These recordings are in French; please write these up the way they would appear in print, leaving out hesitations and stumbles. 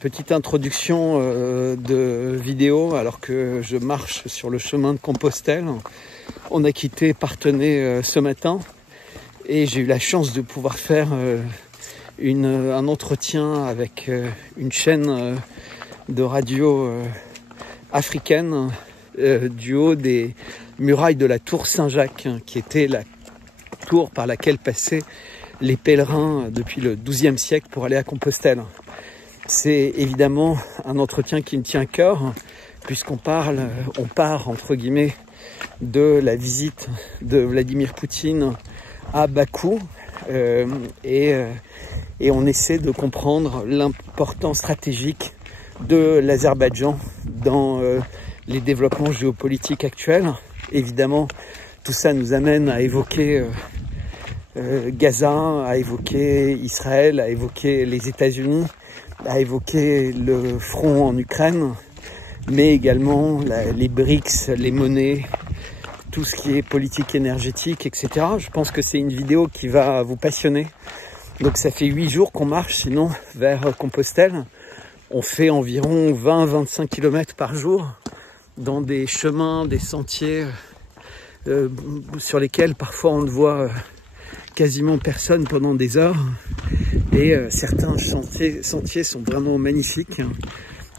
Petite introduction de vidéo alors que je marche sur le chemin de Compostelle. On a quitté Parthenay ce matin et j'ai eu la chance de pouvoir faire un entretien avec une chaîne de radio africaine du haut des murailles de la tour Saint-Jacques, qui était la tour par laquelle passaient les pèlerins depuis le XIIe siècle pour aller à Compostelle. C'est évidemment un entretien qui me tient à cœur, puisqu'on part entre guillemets de la visite de Vladimir Poutine à Bakou et on essaie de comprendre l'importance stratégique de l'Azerbaïdjan dans les développements géopolitiques actuels. Évidemment, tout ça nous amène à évoquer Gaza, à évoquer Israël, à évoquer les États-Unis, à évoquer le front en Ukraine, mais également les BRICS, les monnaies, tout ce qui est politique énergétique, etc. Je pense que c'est une vidéo qui va vous passionner. Donc ça fait 8 jours qu'on marche sinon vers Compostelle. On fait environ 20-25 km par jour dans des chemins, des sentiers sur lesquels parfois on ne voit quasiment personne pendant des heures. Et certains sentiers sont vraiment magnifiques.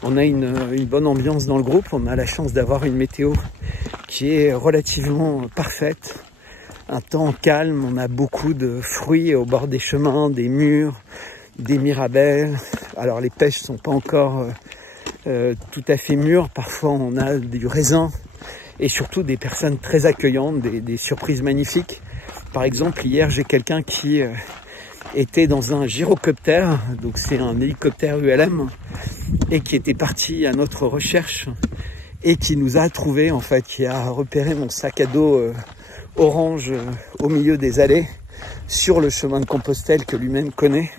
On a une bonne ambiance dans le groupe. On a la chance d'avoir une météo qui est relativement parfaite. Un temps calme. On a beaucoup de fruits au bord des chemins, des mûres, des mirabelles. Alors les pêches sont pas encore tout à fait mûres. Parfois on a du raisin et surtout des personnes très accueillantes, des surprises magnifiques. Par exemple, hier j'ai quelqu'un qui était dans un gyrocoptère, donc c'est un hélicoptère ULM, et qui était parti à notre recherche et qui nous a trouvé, en fait, qui a repéré mon sac à dos orange au milieu des allées sur le chemin de Compostelle que lui-même connaît,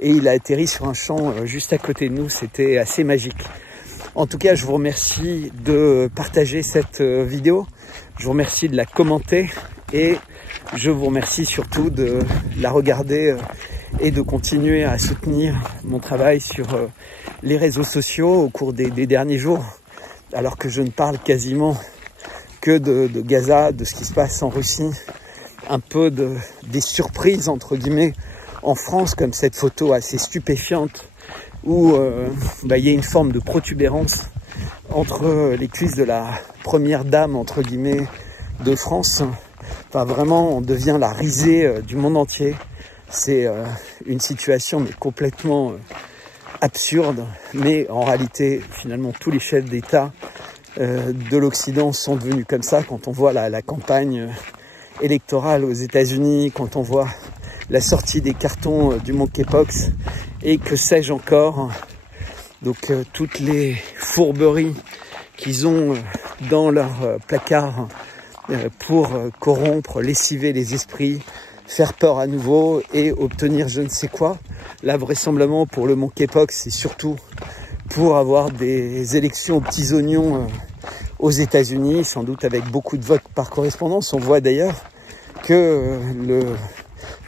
et il a atterri sur un champ juste à côté de nous. C'était assez magique. En tout cas, je vous remercie de partager cette vidéo, je vous remercie de la commenter et je vous remercie surtout de la regarder et de continuer à soutenir mon travail sur les réseaux sociaux au cours des derniers jours, alors que je ne parle quasiment que de Gaza, de ce qui se passe en Russie, un peu des surprises entre guillemets en France, comme cette photo assez stupéfiante où il y a une forme de protubérance entre les cuisses de la première dame entre guillemets de France. Enfin, vraiment, on devient la risée du monde entier. C'est une situation mais complètement absurde. Mais en réalité, finalement, tous les chefs d'État de l'Occident sont devenus comme ça. Quand on voit la campagne électorale aux États-Unis, quand on voit la sortie des cartons du monkeypox et que sais-je encore. Donc toutes les fourberies qu'ils ont dans leur placard pour corrompre, lessiver les esprits, faire peur à nouveau et obtenir je ne sais quoi. Là, vraisemblablement pour le monkeypox, et surtout pour avoir des élections aux petits oignons aux États-Unis, sans doute avec beaucoup de votes par correspondance. On voit d'ailleurs que le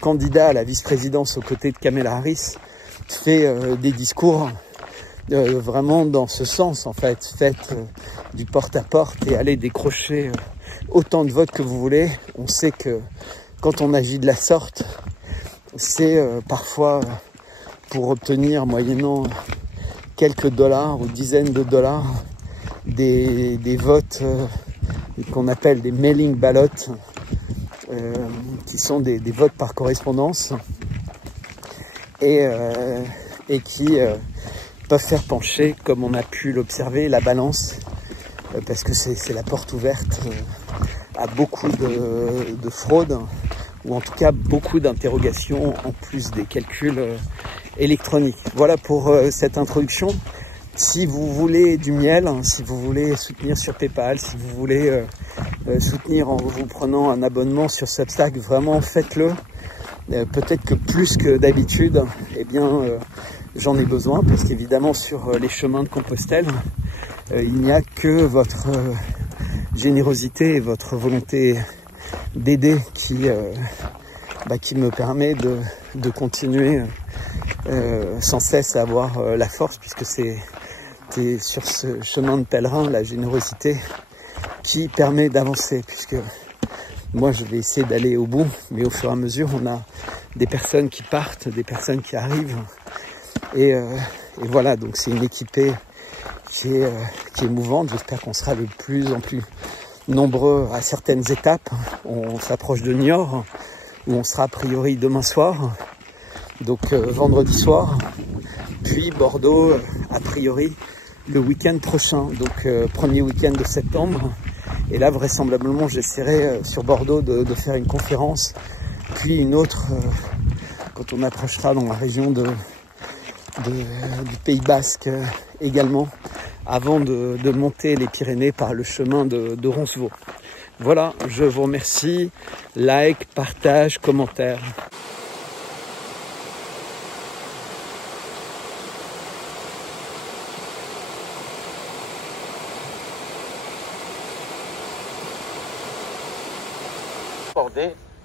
candidat à la vice-présidence aux côtés de Kamala Harris fait des discours vraiment dans ce sens, en fait. Faites du porte-à-porte et allez décrocher autant de votes que vous voulez. On sait que quand on agit de la sorte, c'est parfois pour obtenir, moyennant quelques dollars ou dizaines de dollars, des votes qu'on appelle des mailing ballots, qui sont des votes par correspondance et qui peuvent faire pencher, comme on a pu l'observer, la balance, parce que c'est la porte ouverte à beaucoup de fraudes, ou en tout cas beaucoup d'interrogations en plus des calculs électroniques. Voilà pour cette introduction. Si vous voulez du miel, si vous voulez soutenir sur PayPal, si vous voulez soutenir en vous prenant un abonnement sur Substack, vraiment faites-le. Peut-être que plus que d'habitude, eh bien j'en ai besoin, parce qu'évidemment sur les chemins de Compostelle, il n'y a que votre générosité et votre volonté d'aider qui me permet de continuer sans cesse avoir la force, puisque c'est sur ce chemin de pèlerin, la générosité, qui permet d'avancer, puisque moi je vais essayer d'aller au bout, mais au fur et à mesure on a des personnes qui partent, des personnes qui arrivent, et voilà, donc c'est une équipée qui est mouvante. J'espère qu'on sera de plus en plus nombreux à certaines étapes. On s'approche de Niort, où on sera a priori demain soir, donc vendredi soir, puis Bordeaux a priori le week-end prochain, donc premier week-end de septembre. Et là, vraisemblablement, j'essaierai sur Bordeaux de faire une conférence, puis une autre quand on approchera dans la région du Pays Basque également, avant de monter les Pyrénées par le chemin de Roncevaux. Voilà, je vous remercie. Like, partage, commentaire.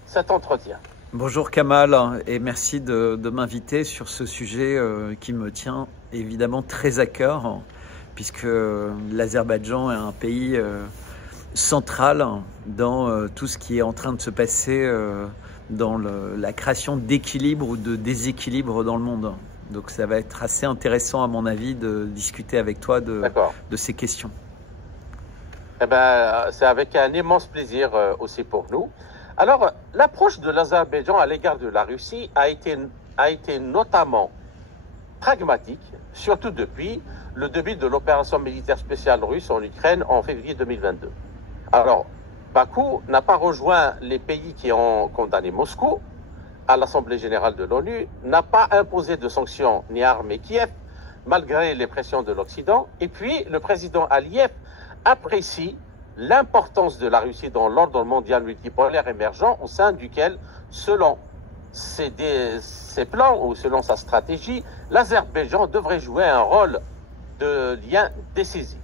Cet entretien. Bonjour Kamal, et merci de m'inviter sur ce sujet qui me tient évidemment très à cœur, puisque l'Azerbaïdjan est un pays central dans tout ce qui est en train de se passer dans la création d'équilibre ou de déséquilibre dans le monde. Donc ça va être assez intéressant à mon avis de discuter avec toi de ces questions. Eh ben, c'est avec un immense plaisir aussi pour nous. Alors, l'approche de l'Azerbaïdjan à l'égard de la Russie a été notamment pragmatique, surtout depuis le début de l'opération militaire spéciale russe en Ukraine en février 2022. Alors, Bakou n'a pas rejoint les pays qui ont condamné Moscou à l'Assemblée générale de l'ONU, n'a pas imposé de sanctions ni armé Kiev, malgré les pressions de l'Occident. Et puis, le président Aliyev apprécie l'importance de la Russie dans l'ordre mondial multipolaire émergent, au sein duquel, selon ses plans ou selon sa stratégie, l'Azerbaïdjan devrait jouer un rôle de lien décisif.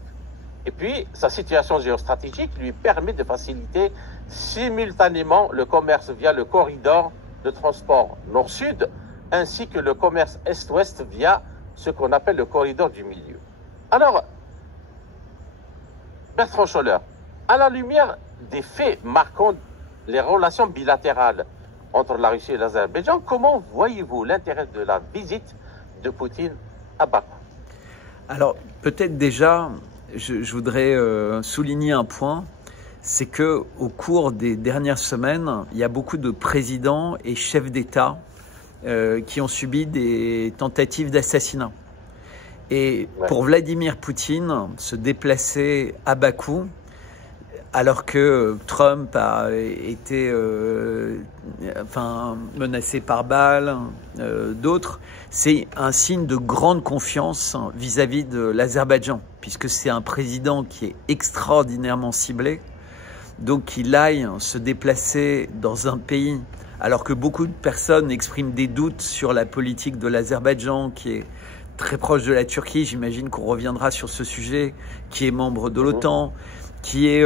Et puis, sa situation géostratégique lui permet de faciliter simultanément le commerce via le corridor de transport nord-sud, ainsi que le commerce est-ouest via ce qu'on appelle le corridor du milieu. Alors, Bertrand Scholler, à la lumière des faits marquant les relations bilatérales entre la Russie et l'Azerbaïdjan, comment voyez-vous l'intérêt de la visite de Poutine à Bakou? Alors, peut-être déjà, je voudrais souligner un point, c'est que au cours des dernières semaines, il y a beaucoup de présidents et chefs d'État qui ont subi des tentatives d'assassinat. Et pour Vladimir Poutine, se déplacer à Bakou, alors que Trump a été menacé par balles, d'autres, c'est un signe de grande confiance vis-à-vis de l'Azerbaïdjan, puisque c'est un président qui est extraordinairement ciblé. Donc qu'il aille se déplacer dans un pays, alors que beaucoup de personnes expriment des doutes sur la politique de l'Azerbaïdjan, qui est très proche de la Turquie, j'imagine qu'on reviendra sur ce sujet, qui est membre de l'OTAN, qui est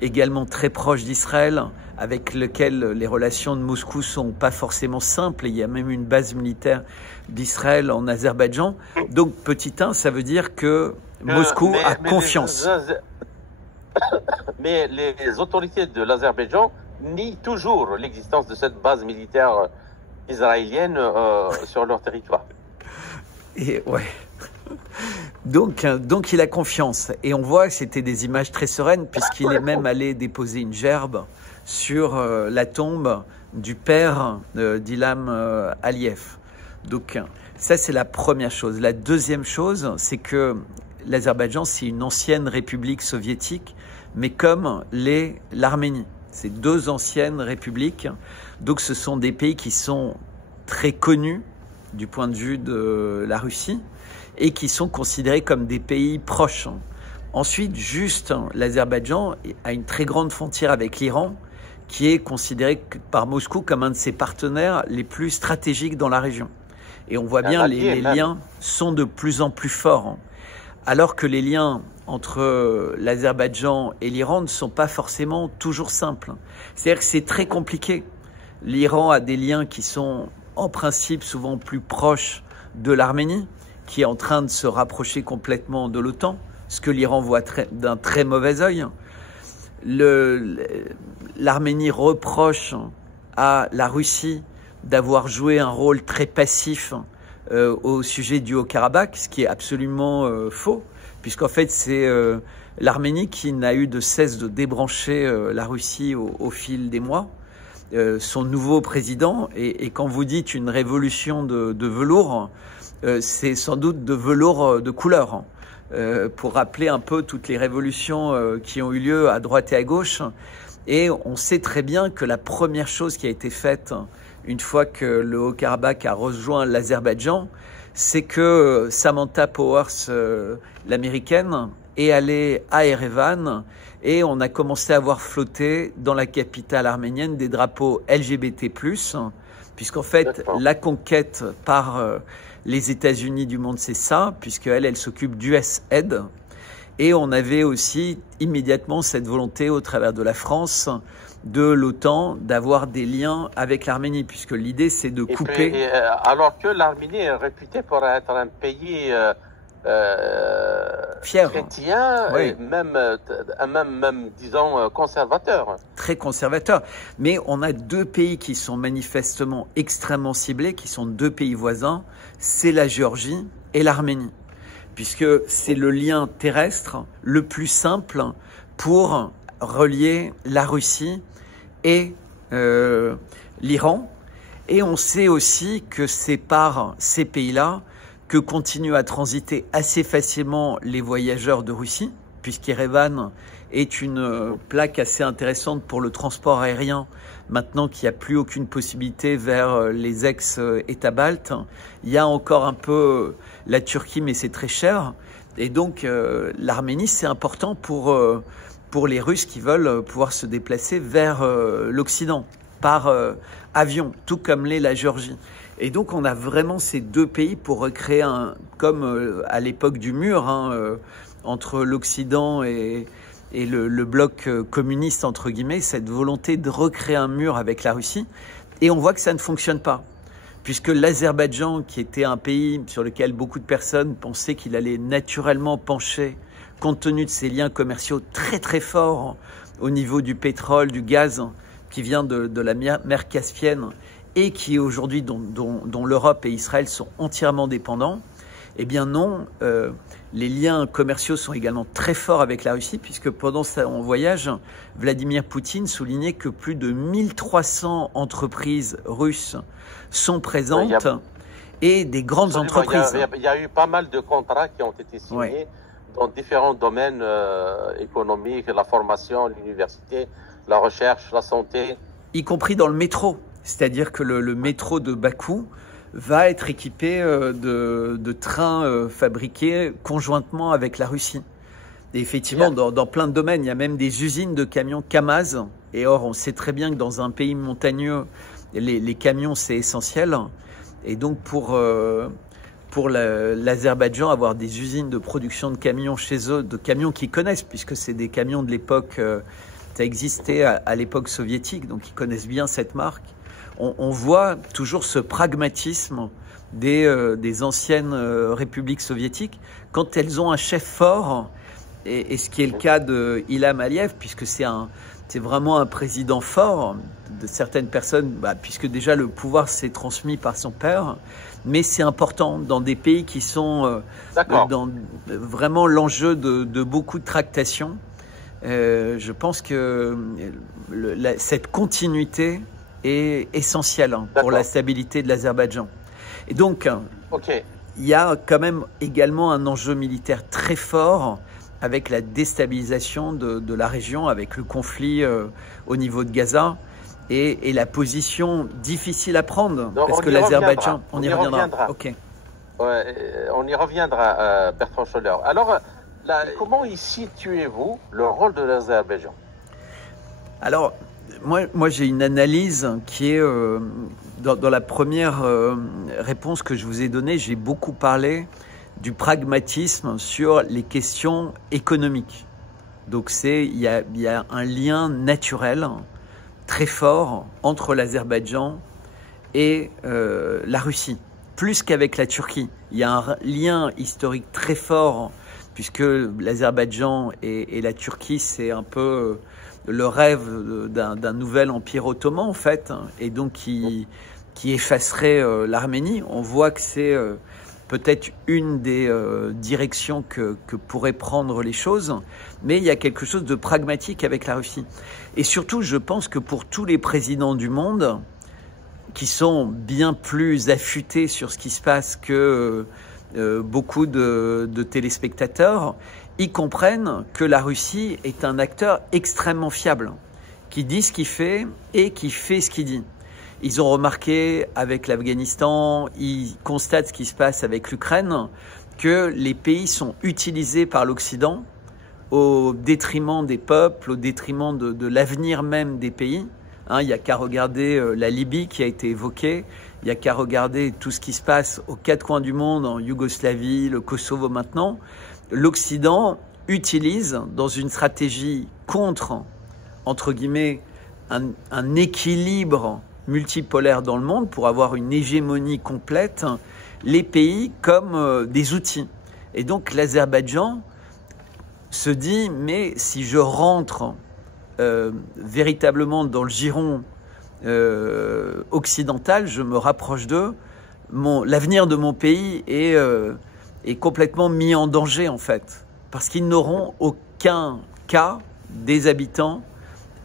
également très proche d'Israël, avec lequel les relations de Moscou sont pas forcément simples. Il y a même une base militaire d'Israël en Azerbaïdjan. Donc, petit 1, ça veut dire que Moscou a confiance. Mais les autorités de l'Azerbaïdjan nient toujours l'existence de cette base militaire israélienne sur leur territoire. Et ouais. Donc il a confiance. Et on voit que c'était des images très sereines, puisqu'il est même allé déposer une gerbe sur la tombe du père d'Ilham Aliyev. Donc ça, c'est la première chose. La deuxième chose, c'est que l'Azerbaïdjan, c'est une ancienne république soviétique, mais comme l'Arménie. C'est deux anciennes républiques. Donc ce sont des pays qui sont très connus du point de vue de la Russie, et qui sont considérés comme des pays proches. Ensuite, juste, l'Azerbaïdjan a une très grande frontière avec l'Iran, qui est considéré par Moscou comme un de ses partenaires les plus stratégiques dans la région. Et on voit bien, les liens sont de plus en plus forts, alors que les liens entre l'Azerbaïdjan et l'Iran ne sont pas forcément toujours simples. C'est-à-dire que c'est très compliqué. L'Iran a des liens qui sont en principe souvent plus proches de l'Arménie, qui est en train de se rapprocher complètement de l'OTAN, ce que l'Iran voit d'un très mauvais œil. L'Arménie reproche à la Russie d'avoir joué un rôle très passif au sujet du Haut-Karabakh, ce qui est absolument faux, puisqu'en fait c'est l'Arménie qui n'a eu de cesse de débrancher la Russie au fil des mois. Son nouveau président, et quand vous dites une révolution de velours, c'est sans doute de velours de couleur, pour rappeler un peu toutes les révolutions qui ont eu lieu à droite et à gauche. Et on sait très bien que la première chose qui a été faite une fois que le Haut-Karabakh a rejoint l'Azerbaïdjan, c'est que Samantha Powers, l'américaine, est allée à Erevan et on a commencé à voir flotter dans la capitale arménienne des drapeaux LGBT+, puisqu'en fait la conquête par les États-Unis du monde, c'est ça, puisqu'elle s'occupe d'USAID. Et on avait aussi immédiatement cette volonté au travers de la France, de l'OTAN, d'avoir des liens avec l'Arménie, puisque l'idée c'est de couper... Puis, alors que l'Arménie est réputée pour être un pays fier, chrétien, oui. Et même, disons, conservateur. Très conservateur. Mais on a deux pays qui sont manifestement extrêmement ciblés, qui sont deux pays voisins, c'est la Géorgie et l'Arménie, puisque c'est le lien terrestre le plus simple pour relier la Russie et l'Iran. Et on sait aussi que c'est par ces pays-là que continuent à transiter assez facilement les voyageurs de Russie, puisqu'Erevan est une plaque assez intéressante pour le transport aérien, maintenant qu'il n'y a plus aucune possibilité vers les ex-États baltes. Il y a encore un peu la Turquie, mais c'est très cher. Et donc l'Arménie, c'est important pour les Russes qui veulent pouvoir se déplacer vers l'Occident par avion, tout comme l'est la Géorgie. Et donc on a vraiment ces deux pays pour recréer comme à l'époque du mur, entre l'Occident et le bloc communiste, entre guillemets, cette volonté de recréer un mur avec la Russie. Et on voit que ça ne fonctionne pas, puisque l'Azerbaïdjan, qui était un pays sur lequel beaucoup de personnes pensaient qu'il allait naturellement pencher, compte tenu de ses liens commerciaux très très forts au niveau du pétrole, du gaz, qui vient de la mer Caspienne, et qui aujourd'hui, dont l'Europe et Israël sont entièrement dépendants, eh bien non, les liens commerciaux sont également très forts avec la Russie, puisque pendant son voyage, Vladimir Poutine soulignait que plus de 1300 entreprises russes sont présentes, et des grandes entreprises. Il y a eu pas mal de contrats qui ont été signés, ouais, dans différents domaines économiques, la formation, l'université, la recherche, la santé. Y compris dans le métro. C'est-à-dire que le métro de Bakou va être équipé de trains fabriqués conjointement avec la Russie. Et effectivement, dans plein de domaines, il y a même des usines de camions Kamaz. Et or, on sait très bien que dans un pays montagneux, les camions, c'est essentiel. Et donc, pour l'Azerbaïdjan, avoir des usines de production de camions chez eux, de camions qu'ils connaissent, puisque c'est des camions de l'époque, ça existait à l'époque soviétique, donc ils connaissent bien cette marque. On voit toujours ce pragmatisme des anciennes républiques soviétiques quand elles ont un chef fort, et ce qui est le cas de Ilham Aliyev, puisque c'est vraiment un président fort de certaines personnes, puisque déjà le pouvoir s'est transmis par son père, mais c'est important dans des pays qui sont dans vraiment l'enjeu de beaucoup de tractations. Je pense que cette continuité est essentielle pour la stabilité de l'Azerbaïdjan. Et donc, il y a quand même également un enjeu militaire très fort avec la déstabilisation de la région, avec le conflit au niveau de Gaza et la position difficile à prendre, parce que l'Azerbaïdjan... On y reviendra. Okay. On y reviendra, Bertrand Scholler. Alors, comment y situez-vous le rôle de l'Azerbaïdjan? Alors, moi j'ai une analyse qui est, dans la première réponse que je vous ai donnée, j'ai beaucoup parlé du pragmatisme sur les questions économiques. Donc il y a un lien naturel très fort entre l'Azerbaïdjan et la Russie. plus qu'avec la Turquie. Il y a un lien historique très fort, puisque l'Azerbaïdjan et la Turquie, c'est un peu le rêve d'un nouvel empire ottoman, en fait, et donc qui effacerait l'Arménie. On voit que c'est peut-être une des directions que pourraient prendre les choses, mais il y a quelque chose de pragmatique avec la Russie. Et surtout, je pense que pour tous les présidents du monde, qui sont bien plus affûtés sur ce qui se passe que beaucoup de téléspectateurs, ils comprennent que la Russie est un acteur extrêmement fiable, qui dit ce qu'il fait et qui fait ce qu'il dit. Ils ont remarqué avec l'Afghanistan, ils constatent ce qui se passe avec l'Ukraine, que les pays sont utilisés par l'Occident au détriment des peuples, au détriment de l'avenir même des pays. Il n'y a qu'à regarder la Libye qui a été évoquée, il n'y a qu'à regarder tout ce qui se passe aux quatre coins du monde, en Yougoslavie, le Kosovo maintenant. L'Occident utilise dans une stratégie contre, entre guillemets, un équilibre multipolaire dans le monde pour avoir une hégémonie complète, les pays comme des outils. Et donc l'Azerbaïdjan se dit, mais si je rentre véritablement dans le giron occidental, je me rapproche d'eux, l'avenir de mon pays est complètement mis en danger en fait, parce qu'ils n'auront aucun cas des habitants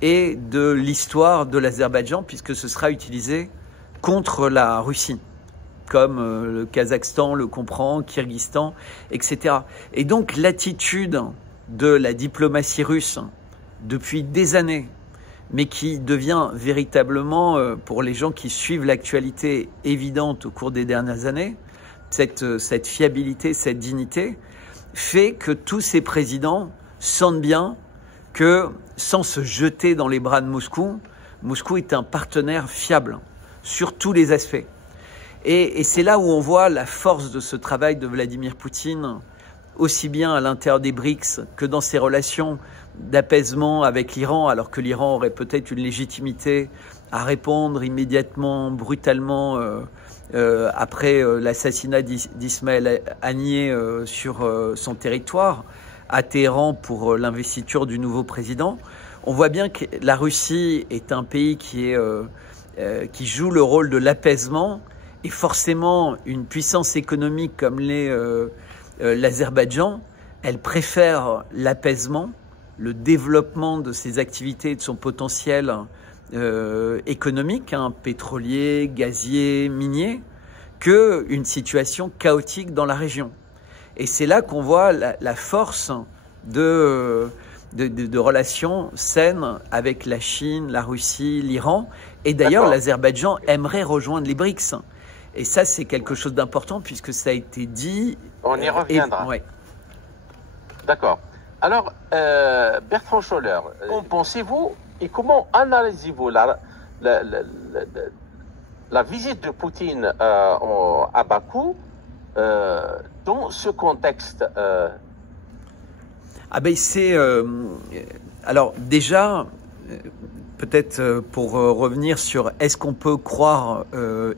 et de l'histoire de l'Azerbaïdjan, puisque ce sera utilisé contre la Russie, comme le Kazakhstan le comprend, Kirghizistan, etc. Et donc l'attitude de la diplomatie russe depuis des années, mais qui devient véritablement, pour les gens qui suivent l'actualité évidente au cours des dernières années, cette fiabilité, cette dignité, fait que tous ces présidents sentent bien que, sans se jeter dans les bras de Moscou, Moscou est un partenaire fiable sur tous les aspects. Et c'est là où on voit la force de ce travail de Vladimir Poutine, aussi bien à l'intérieur des BRICS que dans ses relations d'apaisement avec l'Iran, alors que l'Iran aurait peut-être une légitimité à répondre immédiatement, brutalement, après l'assassinat d'Ismaël Haniyeh sur son territoire, à Téhéran pour l'investiture du nouveau président. On voit bien que la Russie est un pays qui joue le rôle de l'apaisement, et forcément une puissance économique comme l'Azerbaïdjan, elle préfère l'apaisement, le développement de ses activités et de son potentiel économique, pétrolier, gazier, minier, qu'une situation chaotique dans la région. Et c'est là qu'on voit la force de relations saines avec la Chine, la Russie, l'Iran. Et d'ailleurs, l'Azerbaïdjan aimerait rejoindre les BRICS. Et ça, c'est quelque chose d'important puisque ça a été dit. On y reviendra. Ouais. D'accord. Alors, Bertrand Scholler, pensez-vous et comment analysez-vous la visite de Poutine à Bakou dans ce contexte alors déjà, peut-être pour revenir sur est-ce qu'on peut croire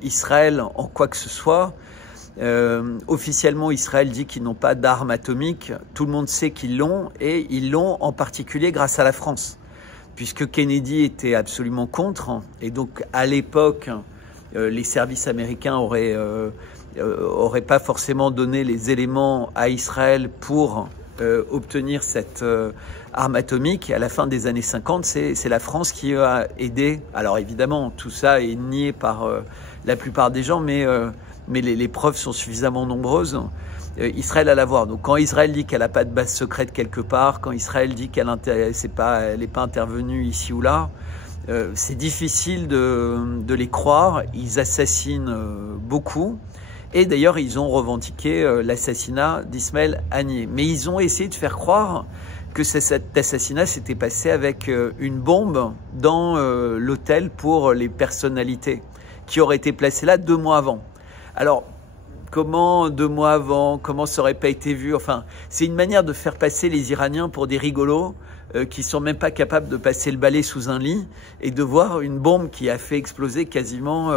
Israël en quoi que ce soit. Officiellement, Israël dit qu'ils n'ont pas d'armes atomiques. Tout le monde sait qu'ils l'ont, et ils l'ont en particulier grâce à la France, puisque Kennedy était absolument contre. Et donc, à l'époque, les services américains auraient pas forcément donné les éléments à Israël pour obtenir cette arme atomique. À la fin des années 50, c'est la France qui a aidé. Alors évidemment, tout ça est nié par la plupart des gens, mais les preuves sont suffisamment nombreuses. Israël à l'avoir. Donc quand Israël dit qu'elle n'a pas de base secrète quelque part, quand Israël dit qu'elle n'est pas intervenue ici ou là, c'est difficile de les croire. Ils assassinent beaucoup. Et d'ailleurs, ils ont revendiqué l'assassinat d'Ismaël Haniyeh. Mais ils ont essayé de faire croire que cet assassinat s'était passé avec une bombe dans l'hôtel pour les personnalités qui aurait été placée là 2 mois avant. Alors, comment 2 mois avant, comment ça aurait pas été vu. Enfin, c'est une manière de faire passer les Iraniens pour des rigolos qui sont même pas capables de passer le balai sous un lit et de voir une bombe qui a fait exploser quasiment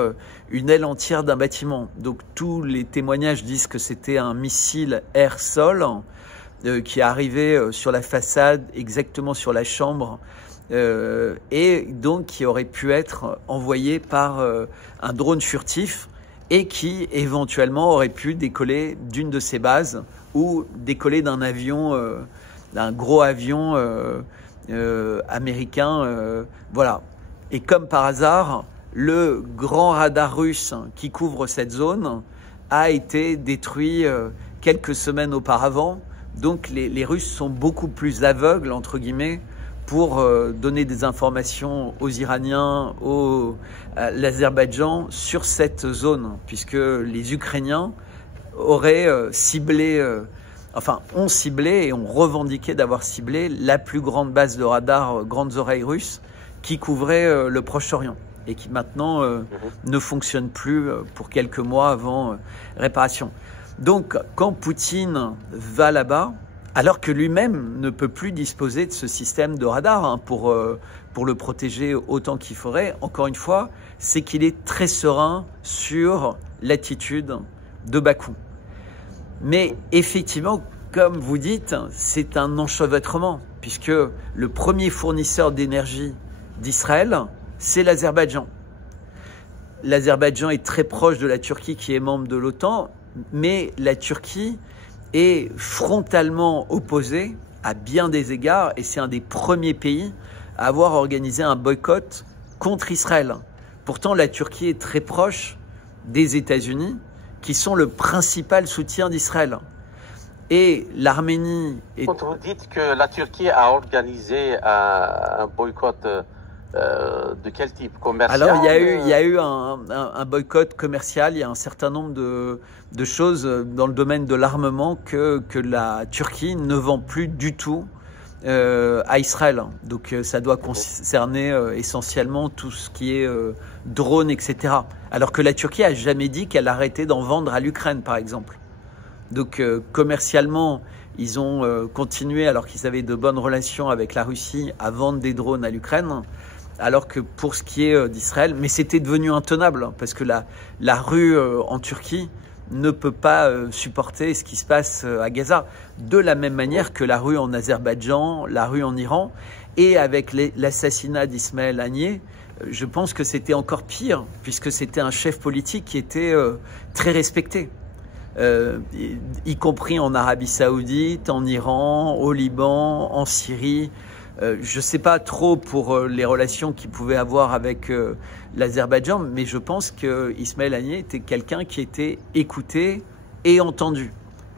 une aile entière d'un bâtiment. Donc tous les témoignages disent que c'était un missile air-sol qui est arrivé sur la façade, exactement sur la chambre, et donc qui aurait pu être envoyé par un drone furtif et qui éventuellement aurait pu décoller d'une de ces bases ou décoller d'un avion, d'un gros avion américain. Voilà. Et comme par hasard, le grand radar russe qui couvre cette zone a été détruit quelques semaines auparavant. Donc les Russes sont beaucoup plus aveugles, entre guillemets, pour donner des informations aux Iraniens, l'Azerbaïdjan sur cette zone, puisque les Ukrainiens auraient ciblé, ont ciblé et ont revendiqué d'avoir ciblé la plus grande base de radar Grandes Oreilles russes qui couvrait le Proche-Orient et qui maintenant ne fonctionne plus pour quelques mois avant réparation. Donc, quand Poutine va là-bas, alors que lui-même ne peut plus disposer de ce système de radar pour le protéger autant qu'il faudrait, encore une fois, c'est qu'il est très serein sur l'attitude de Bakou. Mais effectivement, comme vous dites, c'est un enchevêtrement, puisque le premier fournisseur d'énergie d'Israël, c'est l'Azerbaïdjan. L'Azerbaïdjan est très proche de la Turquie qui est membre de l'OTAN, mais la Turquie est frontalement opposée à bien des égards et c'est un des premiers pays à avoir organisé un boycott contre Israël. Pourtant, la Turquie est très proche des États-Unis qui sont le principal soutien d'Israël. Et l'Arménie est... Quand vous dites que la Turquie a organisé un boycott de quel type? Commercial? Alors, il y a eu un boycott commercial, il y a un certain nombre de choses dans le domaine de l'armement que la Turquie ne vend plus du tout à Israël. Donc, ça doit concerner essentiellement tout ce qui est drone, etc. Alors que la Turquie a jamais dit qu'elle arrêtait d'en vendre à l'Ukraine, par exemple. Donc, commercialement, ils ont continué, alors qu'ils avaient de bonnes relations avec la Russie, à vendre des drones à l'Ukraine. Alors que pour ce qui est d'Israël, mais c'était devenu intenable, parce que la rue en Turquie ne peut pas supporter ce qui se passe à Gaza, de la même manière que la rue en Azerbaïdjan, la rue en Iran, et avec l'assassinat d'Ismaël Haniyeh, je pense que c'était encore pire, puisque c'était un chef politique qui était très respecté, y compris en Arabie Saoudite, en Iran, au Liban, en Syrie. Je ne sais pas trop pour les relations qu'il pouvait avoir avec l'Azerbaïdjan, mais je pense qu'Ismaël Haniyeh était quelqu'un qui était écouté et entendu.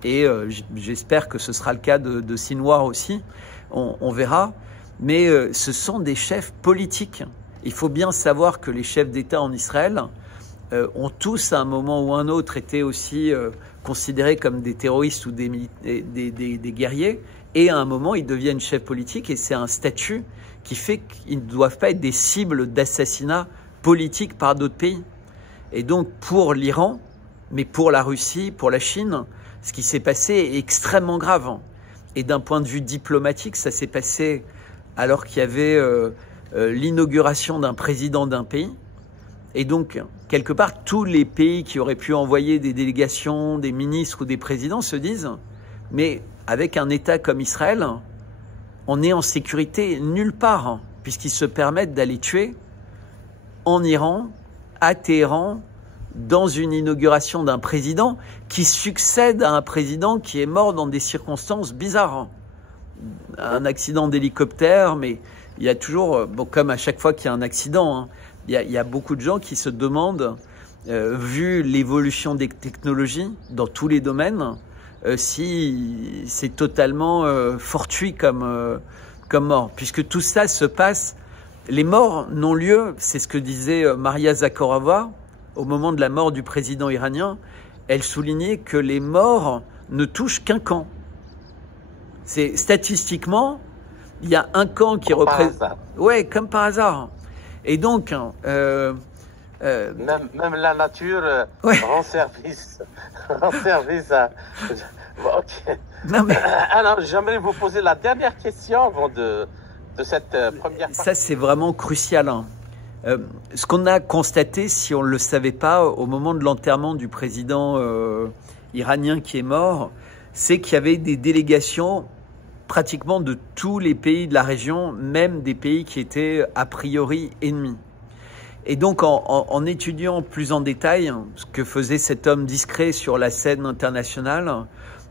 Et j'espère que ce sera le cas de Sinwar aussi, on verra. Mais ce sont des chefs politiques. Il faut bien savoir que les chefs d'État en Israël ont tous, à un moment ou un autre, été aussi considérés comme des terroristes ou des guerriers. Et à un moment, ils deviennent chefs politiques et c'est un statut qui fait qu'ils ne doivent pas être des cibles d'assassinat politique par d'autres pays. Et donc, pour l'Iran, mais pour la Russie, pour la Chine, ce qui s'est passé est extrêmement grave. Et d'un point de vue diplomatique, ça s'est passé alors qu'il y avait l'inauguration d'un président d'un pays. Et donc, quelque part, tous les pays qui auraient pu envoyer des délégations, des ministres ou des présidents se disent « Mais avec un État comme Israël, on est en sécurité nulle part, puisqu'ils se permettent d'aller tuer en Iran, à Téhéran, dans une inauguration d'un président qui succède à un président qui est mort dans des circonstances bizarres. Un accident d'hélicoptère, mais il y a toujours, bon, comme à chaque fois qu'il y a un accident, il y a beaucoup de gens qui se demandent, vu l'évolution des technologies dans tous les domaines, si c'est totalement fortuit comme mort, puisque tout ça se passe, les morts n'ont lieu, c'est ce que disait Maria Zakharova au moment de la mort du président iranien. Elle soulignait que les morts ne touchent qu'un camp. C'est statistiquement, il y a un camp qui représente, ouais, comme par hasard. Et donc Même la nature Ouais. rend service, rend service à... Bon, ok. Non, mais Alors, j'aimerais vous poser la dernière question avant de cette première partie. ça, c'est vraiment crucial, hein. Ce qu'on a constaté, si on ne le savait pas, au moment de l'enterrement du président iranien qui est mort, c'est qu'il y avait des délégations pratiquement de tous les pays de la région, même des pays qui étaient a priori ennemis. Et donc, en étudiant plus en détail ce que faisait cet homme discret sur la scène internationale,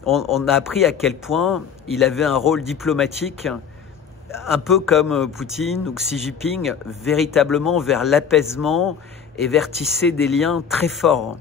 on a appris à quel point il avait un rôle diplomatique, un peu comme Poutine ou Xi Jinping, véritablement vers l'apaisement et vers tisser des liens très forts.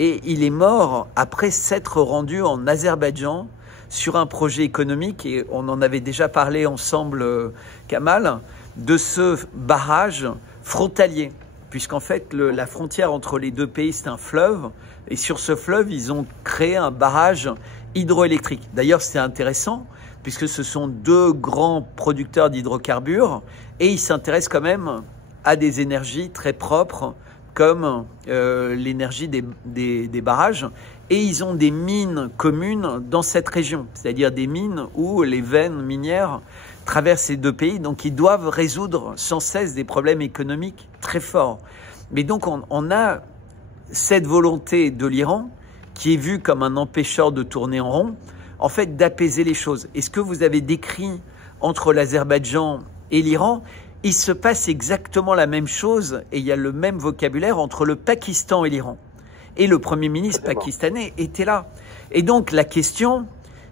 Et il est mort après s'être rendu en Azerbaïdjan sur un projet économique, et on en avait déjà parlé ensemble, Kamal, de ce barrage frontalier. Puisqu'en fait, la frontière entre les deux pays, c'est un fleuve. Et sur ce fleuve, ils ont créé un barrage hydroélectrique. D'ailleurs, c'est intéressant, puisque ce sont deux grands producteurs d'hydrocarbures. Et ils s'intéressent quand même à des énergies très propres, comme l'énergie des barrages. Et ils ont des mines communes dans cette région. C'est-à-dire des mines où les veines minières traversent ces deux pays, donc ils doivent résoudre sans cesse des problèmes économiques très forts. Mais donc on a cette volonté de l'Iran, qui est vue comme un empêcheur de tourner en rond, en fait d'apaiser les choses. Et ce que vous avez décrit entre l'Azerbaïdjan et l'Iran, il se passe exactement la même chose, et il y a le même vocabulaire entre le Pakistan et l'Iran. Et le Premier ministre pakistanais était là. Et donc la question,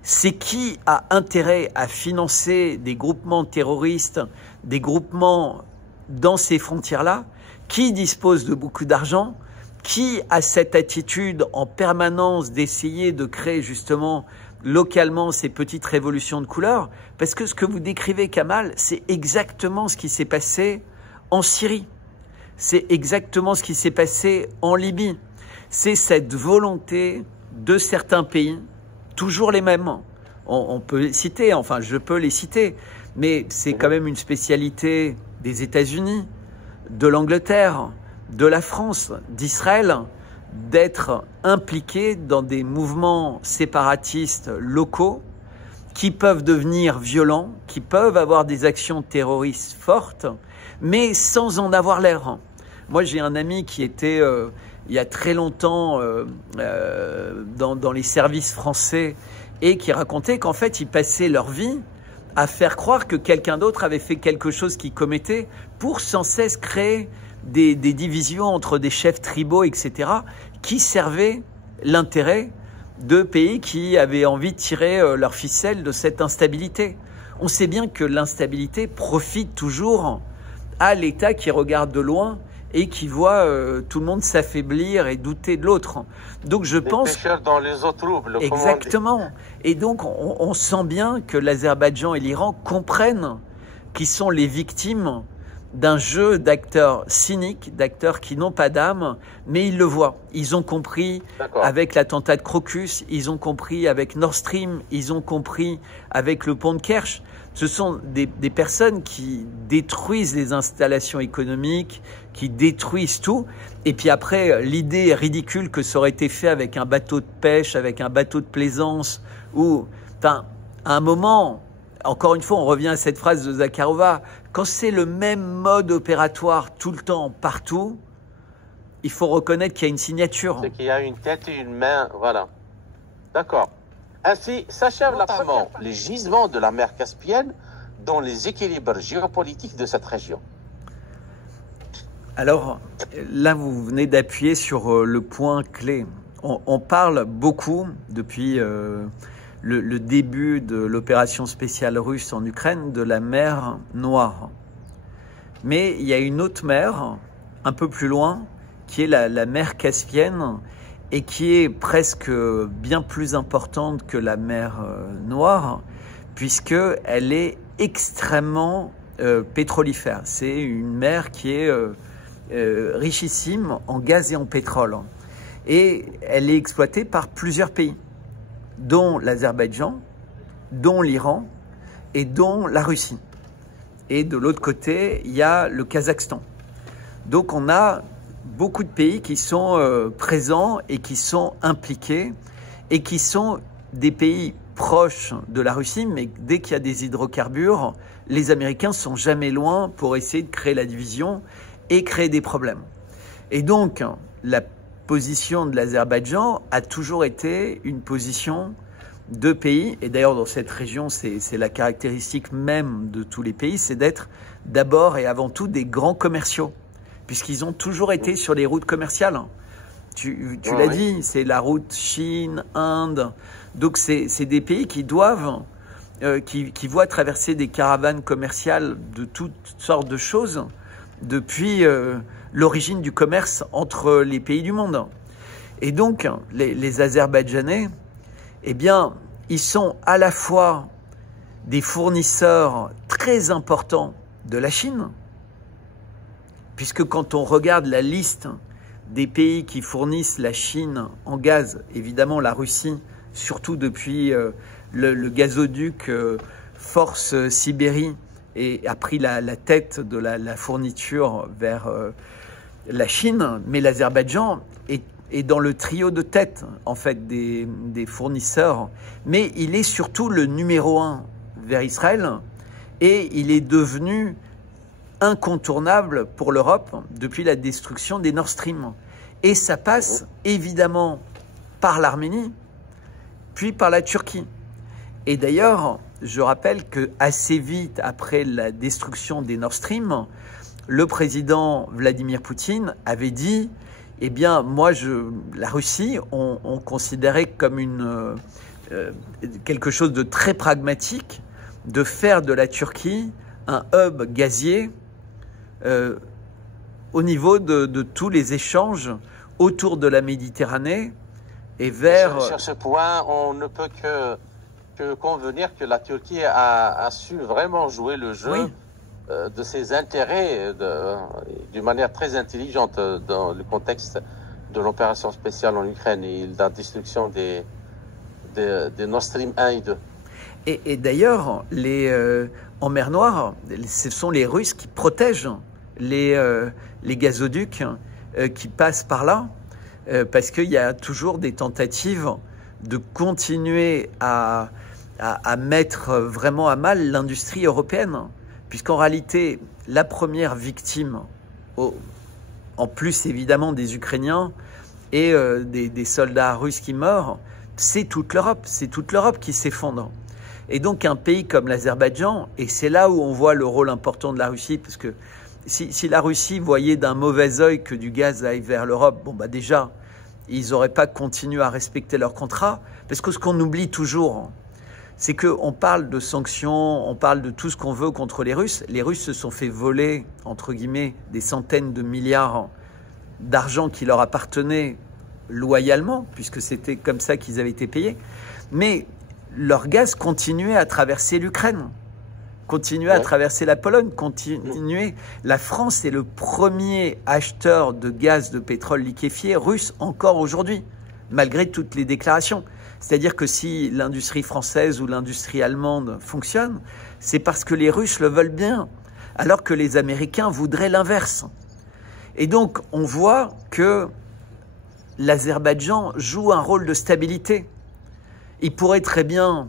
c'est qui a intérêt à financer des groupements terroristes, des groupements dans ces frontières-là, qui dispose de beaucoup d'argent, qui a cette attitude en permanence d'essayer de créer justement localement ces petites révolutions de couleurs, parce que ce que vous décrivez, Kamal, c'est exactement ce qui s'est passé en Syrie, c'est exactement ce qui s'est passé en Libye, c'est cette volonté de certains pays, toujours les mêmes. On peut les citer, enfin je peux les citer, mais c'est quand même une spécialité des États-Unis, de l'Angleterre, de la France, d'Israël, d'être impliqués dans des mouvements séparatistes locaux qui peuvent devenir violents, qui peuvent avoir des actions terroristes fortes, mais sans en avoir l'air. Moi j'ai un ami qui était... il y a très longtemps dans les services français et qui racontait qu'en fait, ils passaient leur vie à faire croire que quelqu'un d'autre avait fait quelque chose qu'ils commettaient pour sans cesse créer des divisions entre des chefs tribaux, etc., qui servaient l'intérêt de pays qui avaient envie de tirer leur ficelle de cette instabilité. On sait bien que l'instabilité profite toujours à l'État qui regarde de loin et qui voit tout le monde s'affaiblir et douter de l'autre. Donc je pense... Les pêcheurs dans les eaux troubles. Exactement. Et donc on sent bien que l'Azerbaïdjan et l'Iran comprennent qu'ils sont les victimes d'un jeu d'acteurs cyniques, d'acteurs qui n'ont pas d'âme, mais ils le voient. Ils ont compris avec l'attentat de Crocus, ils ont compris avec Nord Stream, ils ont compris avec le pont de Kerch. Ce sont des personnes qui détruisent les installations économiques, qui détruisent tout. Et puis après, l'idée ridicule que ça aurait été fait avec un bateau de pêche, avec un bateau de plaisance, ou, enfin, à un moment, encore une fois, on revient à cette phrase de Zakharova, quand c'est le même mode opératoire tout le temps, partout, il faut reconnaître qu'il y a une signature. C'est qu'il y a une tête et une main, voilà. D'accord. Ainsi s'achève notamment les gisements de la mer Caspienne dans les équilibres géopolitiques de cette région. Alors, là, vous venez d'appuyer sur le point clé. On parle beaucoup depuis le début de l'opération spéciale russe en Ukraine de la mer Noire. Mais il y a une autre mer, un peu plus loin, qui est la mer Caspienne, et qui est presque bien plus importante que la mer Noire, puisqu'elle est extrêmement pétrolifère. C'est une mer qui est richissime en gaz et en pétrole. Et elle est exploitée par plusieurs pays, dont l'Azerbaïdjan, dont l'Iran et dont la Russie. Et de l'autre côté, il y a le Kazakhstan. Donc on a beaucoup de pays qui sont présents et qui sont impliqués et qui sont des pays proches de la Russie, mais dès qu'il y a des hydrocarbures, les Américains sont jamais loin pour essayer de créer la division et créer des problèmes. Et donc, la position de l'Azerbaïdjan a toujours été une position de pays, et d'ailleurs dans cette région, c'est la caractéristique même de tous les pays, c'est d'être d'abord et avant tout des grands commerciaux, puisqu'ils ont toujours été sur les routes commerciales. Tu l'as dit, c'est la route Chine, Inde. Donc c'est des pays qui doivent, qui voient traverser des caravanes commerciales de toutes sortes de choses depuis l'origine du commerce entre les pays du monde. Et donc les Azerbaïdjanais, eh bien, ils sont à la fois des fournisseurs très importants de la Chine, puisque quand on regarde la liste des pays qui fournissent la Chine en gaz, évidemment la Russie, surtout depuis le gazoduc Force Sibérie, a pris la tête de la fourniture vers la Chine, mais l'Azerbaïdjan est dans le trio de tête en fait des fournisseurs, mais il est surtout le numéro 1 vers Israël et il est devenu incontournable pour l'Europe depuis la destruction des Nord Stream. Et ça passe évidemment par l'Arménie, puis par la Turquie. Et d'ailleurs, je rappelle que assez vite après la destruction des Nord Stream, le président Vladimir Poutine avait dit, eh bien, moi, la Russie, on considérait comme quelque chose de très pragmatique de faire de la Turquie un hub gazier au niveau de tous les échanges autour de la Méditerranée et vers... Sur ce point, on ne peut que convenir que la Turquie a su vraiment jouer le jeu de ses intérêts d'une manière très intelligente dans le contexte de l'opération spéciale en Ukraine et de la destruction des Nord Stream 1 et 2. Et d'ailleurs, en mer Noire, ce sont les Russes qui protègent les gazoducs qui passent par là, parce qu'il y a toujours des tentatives de continuer à mettre vraiment à mal l'industrie européenne, puisqu'en réalité, la première victime, en plus évidemment des Ukrainiens et des soldats russes qui meurent, c'est toute l'Europe qui s'effondre. Et donc un pays comme l'Azerbaïdjan, et c'est là où on voit le rôle important de la Russie, parce que si la Russie voyait d'un mauvais œil que du gaz aille vers l'Europe, bon bah déjà, ils n'auraient pas continué à respecter leur contrat, parce que ce qu'on oublie toujours, c'est qu'on parle de sanctions, on parle de tout ce qu'on veut contre les Russes. Les Russes se sont fait voler, entre guillemets, des centaines de milliards d'argent qui leur appartenait loyalement, puisque c'était comme ça qu'ils avaient été payés. Mais leur gaz continuait à traverser l'Ukraine, continuait à traverser la Pologne, continuait. La France est le premier acheteur de gaz de pétrole liquéfié russe encore aujourd'hui, malgré toutes les déclarations. C'est-à-dire que si l'industrie française ou l'industrie allemande fonctionne, c'est parce que les Russes le veulent bien, alors que les Américains voudraient l'inverse. Et donc, on voit que l'Azerbaïdjan joue un rôle de stabilité. Il pourrait très bien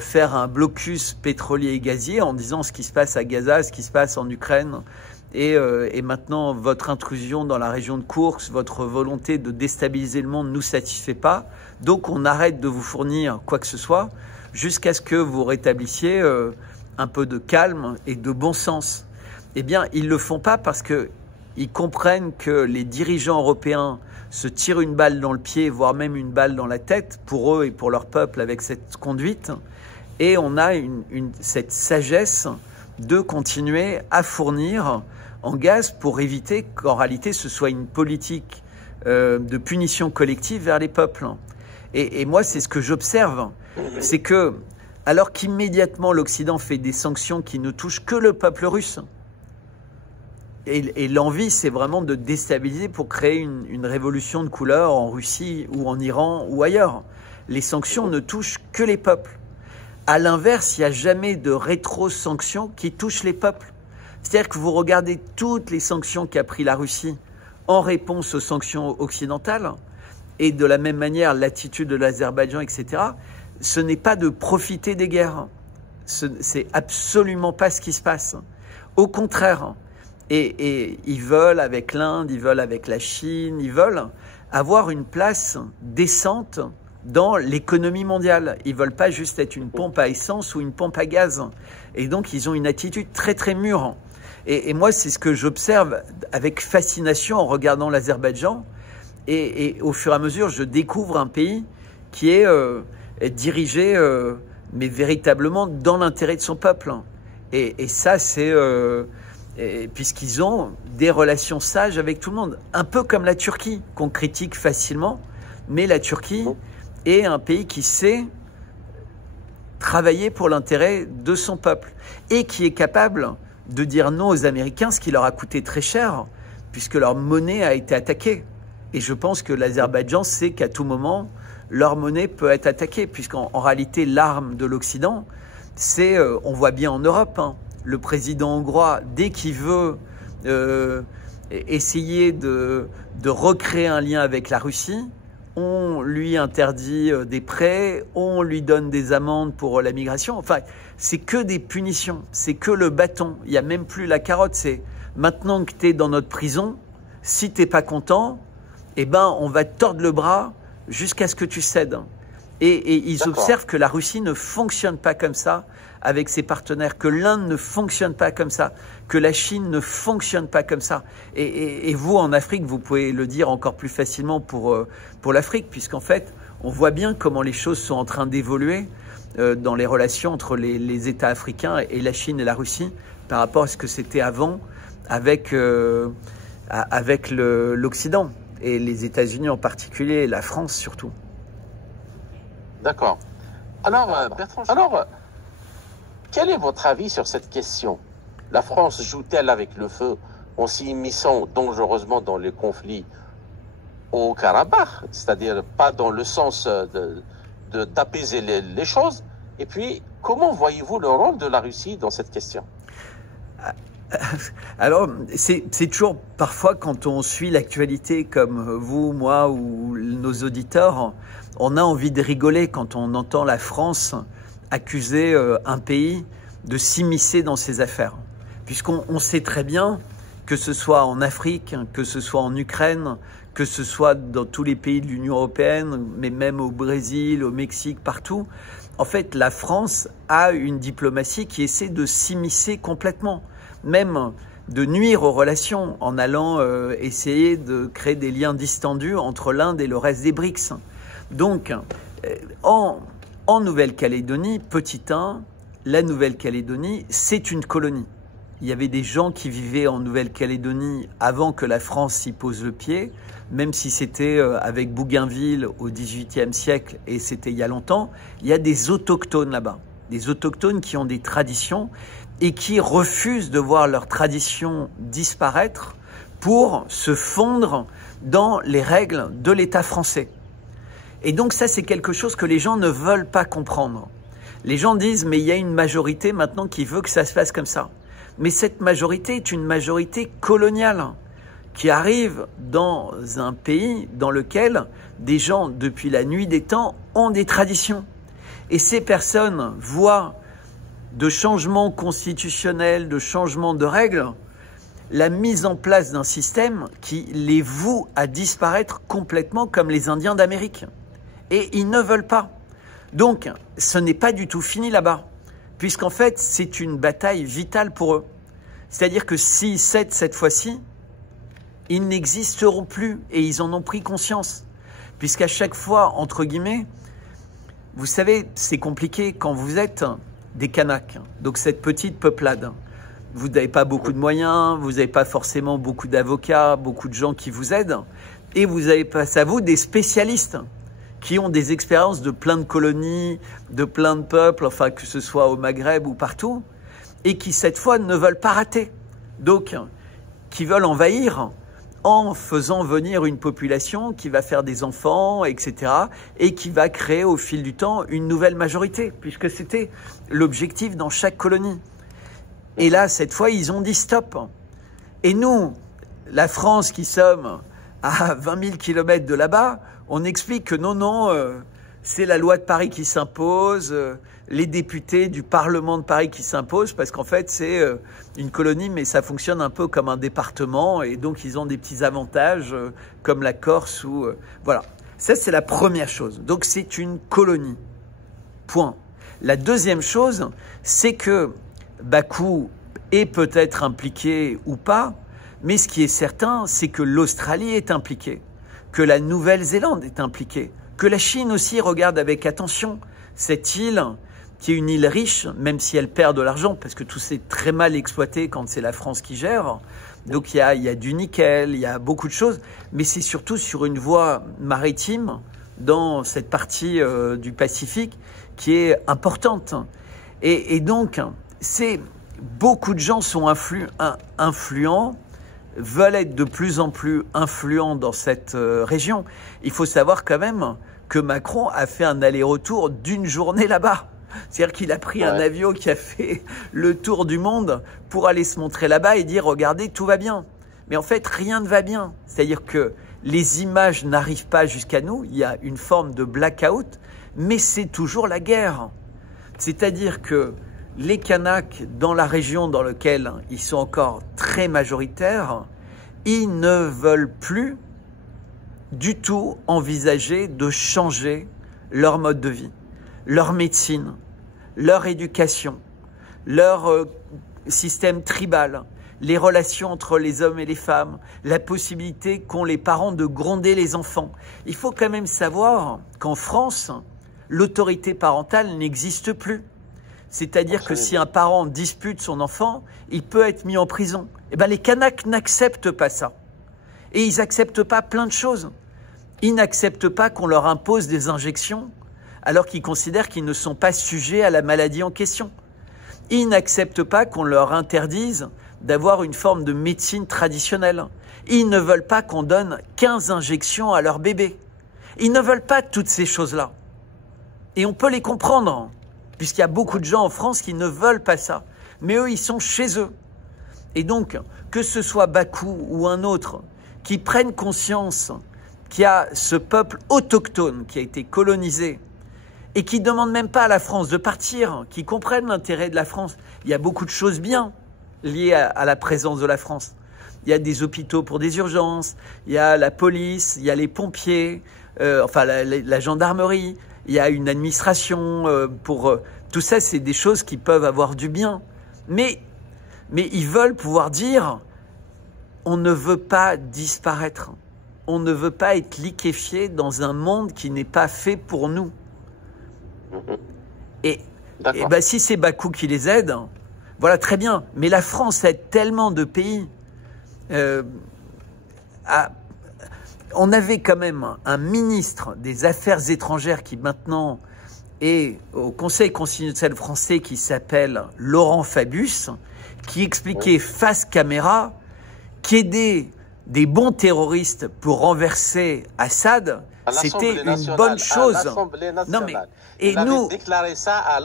faire un blocus pétrolier et gazier en disant ce qui se passe à Gaza, ce qui se passe en Ukraine, et maintenant votre intrusion dans la région de Koursk, votre volonté de déstabiliser le monde ne nous satisfait pas, donc on arrête de vous fournir quoi que ce soit jusqu'à ce que vous rétablissiez un peu de calme et de bon sens. Eh bien, ils ne le font pas parce qu'ils comprennent que les dirigeants européens se tirent une balle dans le pied, voire même une balle dans la tête, pour eux et pour leur peuple avec cette conduite. Et on a cette sagesse de continuer à fournir en gaz pour éviter qu'en réalité ce soit une politique de punition collective vers les peuples. Et moi, c'est ce que j'observe, c'est que alors qu'immédiatement l'Occident fait des sanctions qui ne touchent que le peuple russe, et l'envie, c'est vraiment de déstabiliser pour créer une révolution de couleur en Russie ou en Iran ou ailleurs. Les sanctions ne touchent que les peuples. À l'inverse, il n'y a jamais de rétro-sanctions qui touchent les peuples. C'est-à-dire que vous regardez toutes les sanctions qu'a pris la Russie en réponse aux sanctions occidentales, et de la même manière l'attitude de l'Azerbaïdjan, etc., ce n'est pas de profiter des guerres. C'est absolument pas ce qui se passe. Au contraire. Et ils veulent, avec l'Inde, ils veulent avec la Chine, ils veulent avoir une place décente dans l'économie mondiale. Ils veulent pas juste être une pompe à essence ou une pompe à gaz. Et donc, ils ont une attitude très, très mûre. Et moi, c'est ce que j'observe avec fascination en regardant l'Azerbaïdjan. Et au fur et à mesure, je découvre un pays qui est dirigé, mais véritablement dans l'intérêt de son peuple. Et ça, c'est... puisqu'ils ont des relations sages avec tout le monde. Un peu comme la Turquie, qu'on critique facilement, mais la Turquie est un pays qui sait travailler pour l'intérêt de son peuple et qui est capable de dire non aux Américains, ce qui leur a coûté très cher, puisque leur monnaie a été attaquée. Et je pense que l'Azerbaïdjan sait qu'à tout moment, leur monnaie peut être attaquée, puisqu'en réalité, l'arme de l'Occident, c'est, on voit bien en Europe, hein, le président hongrois, dès qu'il veut essayer de recréer un lien avec la Russie, on lui interdit des prêts, on lui donne des amendes pour la migration. Enfin, c'est que des punitions, c'est que le bâton. Il n'y a même plus la carotte. C'est maintenant que tu es dans notre prison, si tu n'es pas content, eh ben, on va te tordre le bras jusqu'à ce que tu cèdes. Et ils observent que la Russie ne fonctionne pas comme ça avec ses partenaires, que l'Inde ne fonctionne pas comme ça, que la Chine ne fonctionne pas comme ça. Et vous, en Afrique, vous pouvez le dire encore plus facilement pour l'Afrique, puisqu'en fait, on voit bien comment les choses sont en train d'évoluer dans les relations entre les États africains et la Chine et la Russie par rapport à ce que c'était avant avec l'Occident, et les États-Unis en particulier, et la France surtout. D'accord. Alors, Bertrand, quel est votre avis sur cette question? La France joue-t-elle avec le feu en s'immisçant dangereusement dans les conflits au Karabakh, c'est-à-dire pas dans le sens d'apaiser les choses? Et puis, comment voyez-vous le rôle de la Russie dans cette question? Alors, c'est toujours parfois quand on suit l'actualité comme vous, moi ou nos auditeurs, on a envie de rigoler quand on entend la France accuser un pays de s'immiscer dans ses affaires. Puisqu'on sait très bien que ce soit en Afrique, que ce soit en Ukraine, que ce soit dans tous les pays de l'Union européenne, mais même au Brésil, au Mexique, partout, en fait, la France a une diplomatie qui essaie de s'immiscer complètement, même de nuire aux relations en allant essayer de créer des liens distendus entre l'Inde et le reste des BRICS. Donc, en Nouvelle-Calédonie, petit 1, la Nouvelle-Calédonie, c'est une colonie. Il y avait des gens qui vivaient en Nouvelle-Calédonie avant que la France y pose le pied, même si c'était avec Bougainville au XVIIIe siècle et c'était il y a longtemps. Il y a des autochtones là-bas, des autochtones qui ont des traditions et qui refusent de voir leurs traditions disparaître pour se fondre dans les règles de l'État français. Et donc ça, c'est quelque chose que les gens ne veulent pas comprendre. Les gens disent, mais il y a une majorité maintenant qui veut que ça se fasse comme ça. Mais cette majorité est une majorité coloniale qui arrive dans un pays dans lequel des gens, depuis la nuit des temps, ont des traditions. Et ces personnes voient de changements constitutionnels, de changements de règles, la mise en place d'un système qui les voue à disparaître complètement comme les Indiens d'Amérique. Et ils ne veulent pas. Donc, ce n'est pas du tout fini là-bas, puisqu'en fait, c'est une bataille vitale pour eux. C'est-à-dire que s'ils cèdent cette fois-ci, ils n'existeront plus et ils en ont pris conscience. Puisqu'à chaque fois, entre guillemets, vous savez, c'est compliqué quand vous êtes des Kanaks, donc cette petite peuplade. Vous n'avez pas beaucoup de moyens, vous n'avez pas forcément beaucoup d'avocats, beaucoup de gens qui vous aident, et vous avez face à vous des spécialistes qui ont des expériences de plein de colonies, de plein de peuples, enfin que ce soit au Maghreb ou partout, et qui cette fois ne veulent pas rater. Donc, qui veulent envahir en faisant venir une population qui va faire des enfants, etc., et qui va créer au fil du temps une nouvelle majorité, puisque c'était l'objectif dans chaque colonie. Et là, cette fois, ils ont dit stop. Et nous, la France qui sommes à 20 000 km de là-bas, on explique que non, c'est la loi de Paris qui s'impose, les députés du Parlement de Paris qui s'imposent, parce qu'en fait, c'est une colonie, mais ça fonctionne un peu comme un département, et donc ils ont des petits avantages, comme la Corse, ou voilà. Ça, c'est la première chose. Donc, c'est une colonie. Point. La deuxième chose, c'est que Bakou est peut-être impliqué ou pas, mais ce qui est certain, c'est que l'Australie est impliquée, que la Nouvelle-Zélande est impliquée, que la Chine aussi regarde avec attention cette île, qui est une île riche, même si elle perd de l'argent, parce que tout c'est très mal exploité quand c'est la France qui gère. Donc il y a du nickel, il y a beaucoup de choses, mais c'est surtout sur une voie maritime dans cette partie du Pacifique qui est importante. Et donc, beaucoup de gens sont influents, veulent être de plus en plus influents dans cette région. Il faut savoir quand même que Macron a fait un aller-retour d'une journée là-bas. C'est-à-dire qu'il a pris un avion qui a fait le tour du monde pour aller se montrer là-bas et dire « Regardez, tout va bien ». Mais en fait, rien ne va bien. C'est-à-dire que les images n'arrivent pas jusqu'à nous. Il y a une forme de blackout, mais c'est toujours la guerre. C'est-à-dire que les Kanaks, dans la région dans laquelle ils sont encore très majoritaires, ils ne veulent plus du tout envisager de changer leur mode de vie, leur médecine, leur éducation, leur système tribal, les relations entre les hommes et les femmes, la possibilité qu'ont les parents de gronder les enfants. Il faut quand même savoir qu'en France, l'autorité parentale n'existe plus. C'est-à-dire que si un parent dispute son enfant, il peut être mis en prison. Eh bien, les Kanaks n'acceptent pas ça. Et ils n'acceptent pas plein de choses. Ils n'acceptent pas qu'on leur impose des injections alors qu'ils considèrent qu'ils ne sont pas sujets à la maladie en question. Ils n'acceptent pas qu'on leur interdise d'avoir une forme de médecine traditionnelle. Ils ne veulent pas qu'on donne 15 injections à leur bébé. Ils ne veulent pas toutes ces choses-là. Et on peut les comprendre, puisqu'il y a beaucoup de gens en France qui ne veulent pas ça. Mais eux, ils sont chez eux. Et donc, que ce soit Bakou ou un autre, qui prennent conscience qu'il y a ce peuple autochtone qui a été colonisé et qui ne demande même pas à la France de partir, qui comprennent l'intérêt de la France. Il y a beaucoup de choses bien liées à la présence de la France. Il y a des hôpitaux pour des urgences, il y a la police, il y a les pompiers, la gendarmerie, il y a une administration pour... tout ça, c'est des choses qui peuvent avoir du bien. Mais ils veulent pouvoir dire, on ne veut pas disparaître. On ne veut pas être liquéfié dans un monde qui n'est pas fait pour nous. Et ben, si c'est Bakou qui les aide, voilà, très bien. Mais la France aide tellement de pays. On avait quand même un ministre des Affaires étrangères qui maintenant est au Conseil constitutionnel français qui s'appelle Laurent Fabius, qui expliquait face caméra qu'aider des bons terroristes pour renverser Assad, c'était une bonne chose. Non mais et nous déclaré ça à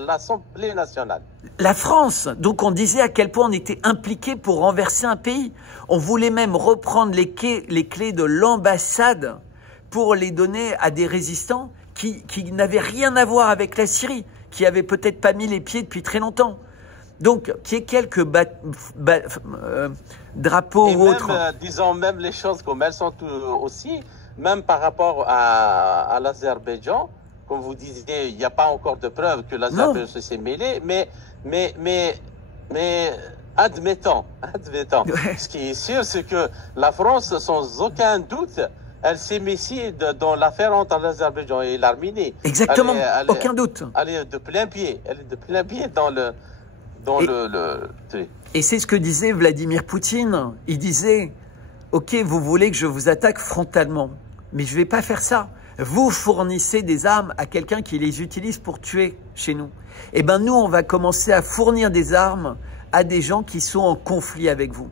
l'Assemblée nationale. La France, donc on disait à quel point on était impliqué pour renverser un pays. On voulait même reprendre les clés de l'ambassade pour les donner à des résistants qui n'avaient rien à voir avec la Syrie, qui avaient peut-être pas mis les pieds depuis très longtemps. Donc, qu'il y ait quelques drapeaux et ou autres. Disons même les choses comme elles sont aussi, même par rapport à l'Azerbaïdjan, comme vous disiez, il n'y a pas encore de preuves que l'Azerbaïdjan s'est mêlé, mais admettons, ce qui est sûr, c'est que la France, sans aucun doute, elle s'est méfiée dans l'affaire entre l'Azerbaïdjan et l'Arménie. Exactement, aucun doute. Elle est de plein pied, dans le... Et c'est ce que disait Vladimir Poutine. Il disait, ok, vous voulez que je vous attaque frontalement, mais je ne vais pas faire ça. Vous fournissez des armes à quelqu'un qui les utilise pour tuer chez nous. Eh bien, nous, on va commencer à fournir des armes à des gens qui sont en conflit avec vous.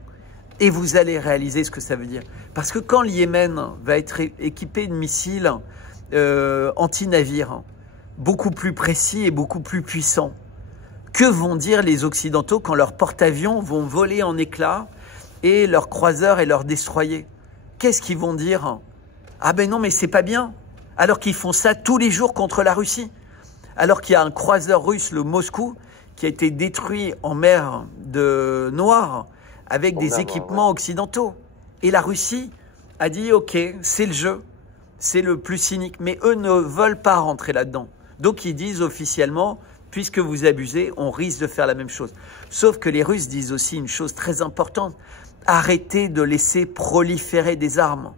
Et vous allez réaliser ce que ça veut dire. Parce que quand le Yémen va être équipé de missiles anti-navires, beaucoup plus précis et beaucoup plus puissants, que vont dire les Occidentaux quand leurs porte-avions vont voler en éclats et leurs croiseurs et leurs destroyers. Qu'est-ce qu'ils vont dire? Ah ben non, mais c'est pas bien. Alors qu'ils font ça tous les jours contre la Russie. Alors qu'il y a un croiseur russe, le Moscou, qui a été détruit en mer de Noire avec des équipements occidentaux. Et la Russie a dit, ok, c'est le jeu, c'est le plus cynique. Mais eux ne veulent pas rentrer là-dedans. Donc ils disent officiellement, puisque vous abusez, on risque de faire la même chose. Sauf que les Russes disent aussi une chose très importante. Arrêtez de laisser proliférer des armes.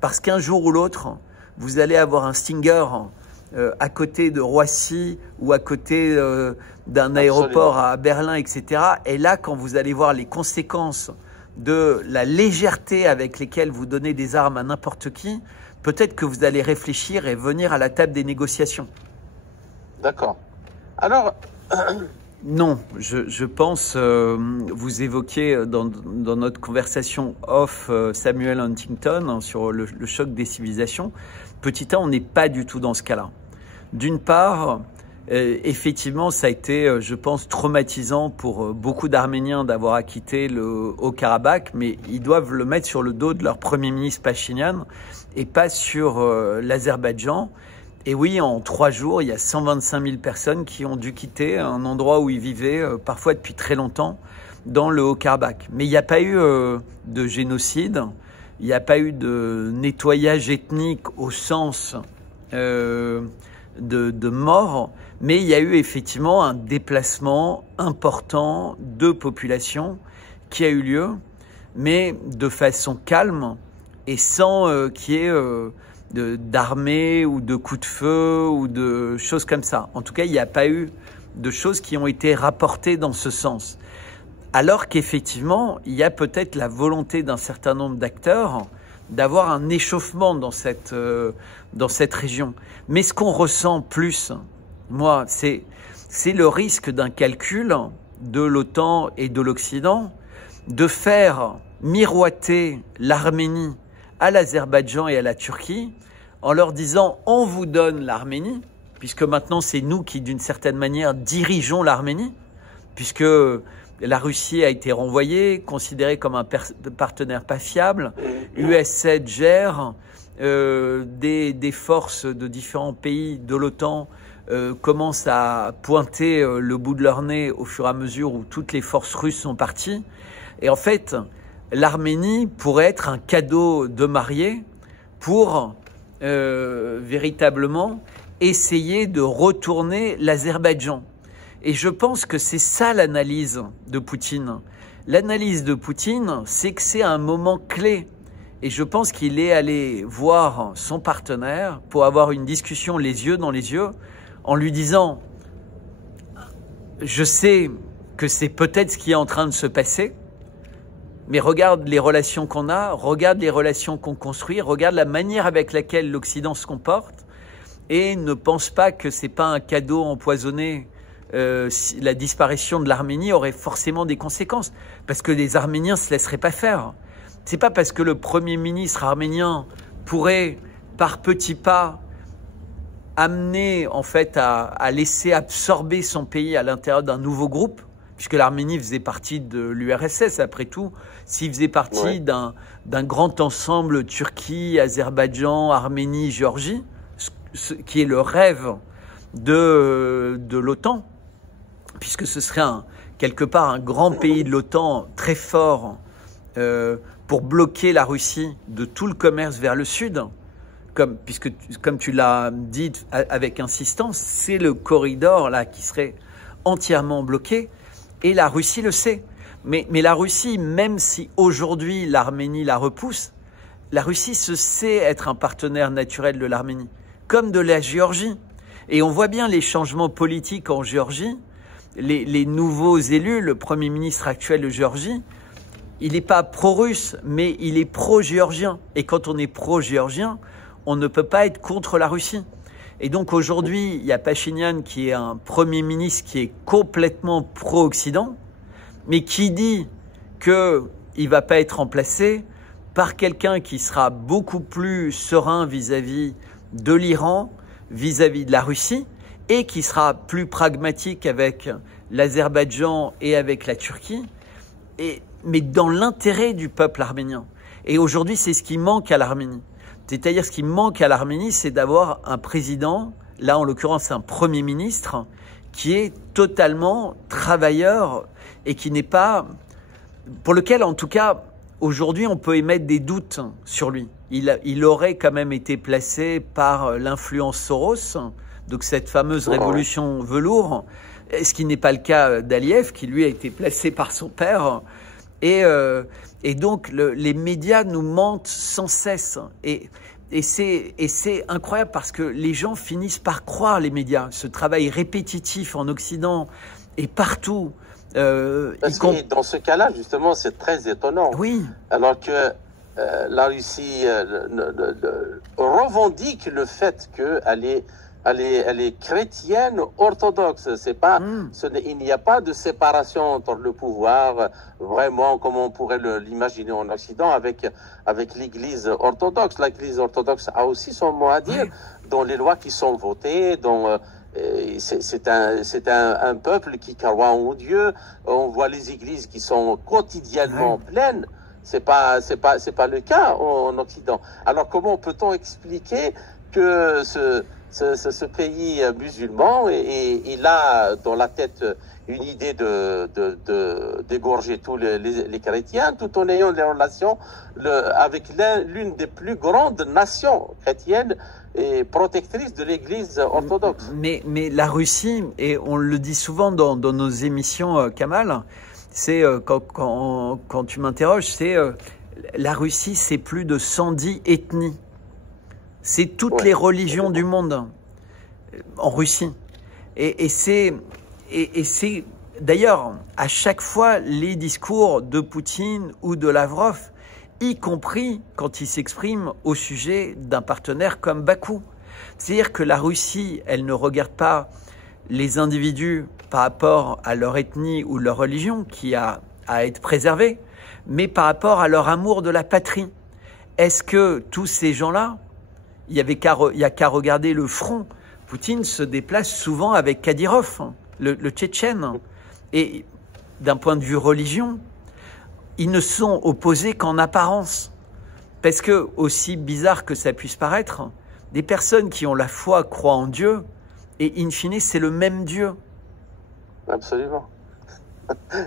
Parce qu'un jour ou l'autre, vous allez avoir un Stinger à côté de Roissy ou à côté d'un aéroport à Berlin, etc. Et là, quand vous allez voir les conséquences de la légèreté avec lesquelles vous donnez des armes à n'importe qui, peut-être que vous allez réfléchir et venir à la table des négociations. D'accord. Alors... Non, je pense, vous évoquiez dans notre conversation off Samuel Huntington sur le choc des civilisations. Petit 1, on n'est pas du tout dans ce cas-là. D'une part, effectivement, ça a été, je pense, traumatisant pour beaucoup d'Arméniens d'avoir acquitté le Haut-Karabakh, mais ils doivent le mettre sur le dos de leur Premier ministre Pachinian et pas sur l'Azerbaïdjan. Et oui, en 3 jours, il y a 125 000 personnes qui ont dû quitter un endroit où ils vivaient, parfois depuis très longtemps, dans le Haut-Karabakh. Mais il n'y a pas eu de génocide, il n'y a pas eu de nettoyage ethnique au sens de mort, mais il y a eu effectivement un déplacement important de population qui a eu lieu, mais de façon calme et sans qu'il y ait... d'armée ou de coups de feu ou de choses comme ça. En tout cas, il n'y a pas eu de choses qui ont été rapportées dans ce sens. Alors qu'effectivement, il y a peut-être la volonté d'un certain nombre d'acteurs d'avoir un échauffement dans cette région. Mais ce qu'on ressent plus, moi, c'est le risque d'un calcul de l'OTAN et de l'Occident de faire miroiter l'Arménie à l'Azerbaïdjan et à la Turquie en leur disant « on vous donne l'Arménie », puisque maintenant c'est nous qui d'une certaine manière dirigeons l'Arménie, puisque la Russie a été renvoyée, considérée comme un partenaire pas fiable, US-7 gère, des forces de différents pays de l'OTAN commencent à pointer le bout de leur nez au fur et à mesure où toutes les forces russes sont parties. Et en fait, l'Arménie pourrait être un cadeau de mariée pour véritablement essayer de retourner l'Azerbaïdjan. Et je pense que c'est ça l'analyse de Poutine. L'analyse de Poutine, c'est que c'est un moment clé. Et je pense qu'il est allé voir son partenaire pour avoir une discussion les yeux dans les yeux en lui disant « Je sais que c'est peut-être ce qui est en train de se passer, mais regarde les relations qu'on a, regarde les relations qu'on construit, regarde la manière avec laquelle l'Occident se comporte et ne pense pas que c'est pas un cadeau empoisonné. La disparition de l'Arménie aurait forcément des conséquences parce que les Arméniens se laisseraient pas faire. C'est pas parce que le Premier ministre arménien pourrait par petits pas amener en fait à laisser absorber son pays à l'intérieur d'un nouveau groupe, puisque l'Arménie faisait partie de l'URSS, après tout, s'il faisait partie d'un grand ensemble Turquie, Azerbaïdjan, Arménie, Géorgie, qui est le rêve de l'OTAN, puisque ce serait quelque part un grand pays de l'OTAN très fort pour bloquer la Russie de tout le commerce vers le sud, puisque comme tu l'as dit avec insistance, c'est le corridor là qui serait entièrement bloqué. Et la Russie le sait. Mais la Russie, même si aujourd'hui l'Arménie la repousse, la Russie se sait être un partenaire naturel de l'Arménie, comme de la Géorgie. Et on voit bien les changements politiques en Géorgie. Les nouveaux élus, le Premier ministre actuel de Géorgie, il n'est pas pro-russe, mais il est pro-géorgien. Et quand on est pro-géorgien, on ne peut pas être contre la Russie. Et donc aujourd'hui, il y a Pachinian qui est un Premier ministre qui est complètement pro-Occident, mais qui dit qu'il ne va pas être remplacé par quelqu'un qui sera beaucoup plus serein vis-à-vis de l'Iran, vis-à-vis de la Russie, et qui sera plus pragmatique avec l'Azerbaïdjan et avec la Turquie. Et mais dans l'intérêt du peuple arménien. Et aujourd'hui, c'est ce qui manque à l'Arménie. C'est-à-dire, ce qui manque à l'Arménie, c'est d'avoir un président, là en l'occurrence un premier ministre, qui est totalement travailleur et qui n'est pas, pour lequel en tout cas, aujourd'hui, on peut émettre des doutes sur lui. Il aurait quand même été placé par l'influence Soros, donc cette fameuse révolution velours, ce qui n'est pas le cas d'Aliyev, qui lui a été placé par son père. Et donc, les médias nous mentent sans cesse. Et c'est incroyable parce que les gens finissent par croire les médias. Ce travail répétitif en Occident et partout. Parce que dans ce cas-là, justement, c'est très étonnant. Oui. Alors que la Russie revendique le fait qu'elle est chrétienne orthodoxe. C'est pas, il n'y a pas de séparation entre le pouvoir, vraiment comme on pourrait l'imaginer en Occident, avec l'Église orthodoxe. L'Église orthodoxe a aussi son mot à dire dans les lois qui sont votées, c'est un peuple qui croit en Dieu. On voit les églises qui sont quotidiennement pleines. C'est pas le cas en Occident. Alors comment peut-on expliquer que ce pays musulman, il a dans la tête une idée d'égorger tous les chrétiens, tout en ayant des relations avec l'une des plus grandes nations chrétiennes et protectrices de l'Église orthodoxe. Mais la Russie, et on le dit souvent dans nos émissions, Kamal, c'est quand tu m'interroges, c'est la Russie, c'est plus de 110 ethnies. C'est toutes les religions du monde en Russie. Et c'est d'ailleurs à chaque fois les discours de Poutine ou de Lavrov, y compris quand ils s'expriment au sujet d'un partenaire comme Bakou. C'est-à-dire que la Russie, elle ne regarde pas les individus par rapport à leur ethnie ou leur religion qui a à être préservée, mais par rapport à leur amour de la patrie. Est-ce que tous ces gens-là, il y a qu'à regarder le front. Poutine se déplace souvent avec Kadyrov, le Tchétchène. Et d'un point de vue religion, ils ne sont opposés qu'en apparence. Parce que, aussi bizarre que ça puisse paraître, des personnes qui ont la foi croient en Dieu, et in fine, c'est le même Dieu. Absolument.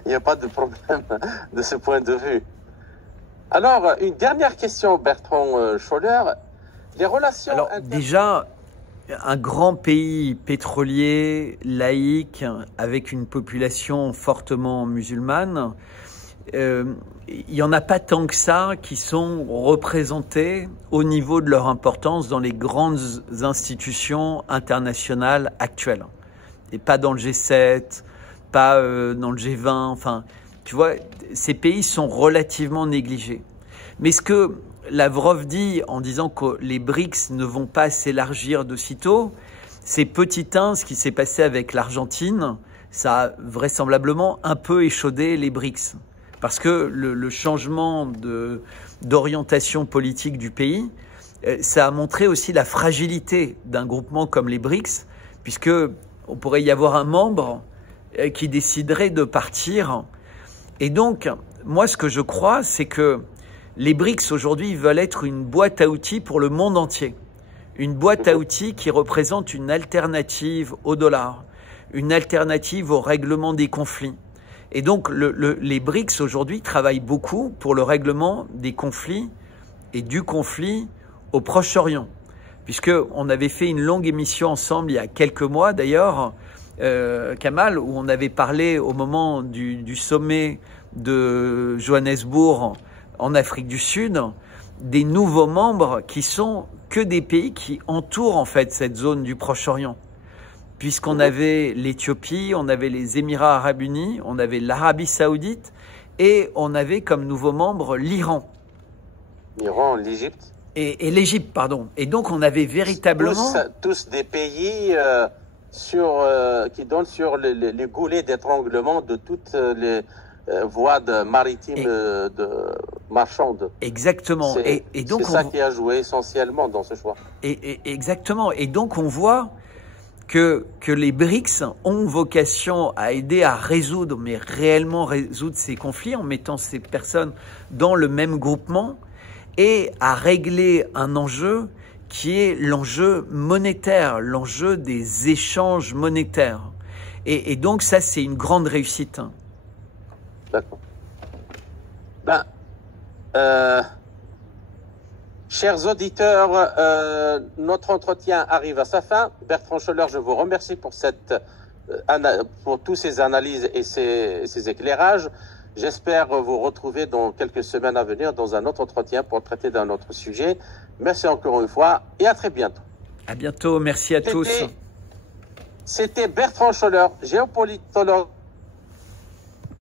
Il n'y a pas de problème de ce point de vue. Alors, une dernière question, Bertrand Scholler. Les relations... Alors, déjà, un grand pays pétrolier, laïque, avec une population fortement musulmane, il n'y en a pas tant que ça qui sont représentés au niveau de leur importance dans les grandes institutions internationales actuelles. Et pas dans le G7, pas dans le G20, enfin, tu vois, ces pays sont relativement négligés. Mais ce que Lavrov dit en disant que les BRICS ne vont pas s'élargir de sitôt, c'est petit 1, ce qui s'est passé avec l'Argentine, ça a vraisemblablement un peu échaudé les BRICS. Parce que le changement d'orientation politique du pays, ça a montré aussi la fragilité d'un groupement comme les BRICS, puisque on pourrait y avoir un membre qui déciderait de partir. Et donc, moi, ce que je crois, c'est que les BRICS aujourd'hui veulent être une boîte à outils pour le monde entier. Une boîte à outils qui représente une alternative au dollar, une alternative au règlement des conflits. Et donc les BRICS aujourd'hui travaillent beaucoup pour le règlement des conflits et du conflit au Proche-Orient. Puisqu'on avait fait une longue émission ensemble il y a quelques mois d'ailleurs, Kamal, où on avait parlé au moment du sommet de Johannesburg en Afrique du Sud, des nouveaux membres qui sont que des pays qui entourent en fait cette zone du Proche-Orient. Puisqu'on avait l'Éthiopie, on avait les Émirats Arabes Unis, on avait l'Arabie Saoudite et on avait comme nouveau membre l'Iran. L'Iran, l'Égypte. Et l'Égypte, pardon. Et donc on avait véritablement... Tous des pays qui donnent sur les goulets d'étranglement de toutes les voies maritimes marchandes. Exactement. Et donc c'est ça qui a joué essentiellement dans ce choix. Exactement. Et donc on voit que les BRICS ont vocation à aider à résoudre, mais réellement résoudre ces conflits en mettant ces personnes dans le même groupement et à régler un enjeu qui est l'enjeu monétaire, l'enjeu des échanges monétaires. Et donc ça, c'est une grande réussite. D'accord. Ben, chers auditeurs, notre entretien arrive à sa fin. Bertrand Scholler, je vous remercie pour pour tous ces analyses et ces éclairages. J'espère vous retrouver dans quelques semaines à venir dans un autre entretien pour traiter d'un autre sujet. Merci encore une fois et à très bientôt. À bientôt, merci à tous. C'était Bertrand Scholler, géopolitologue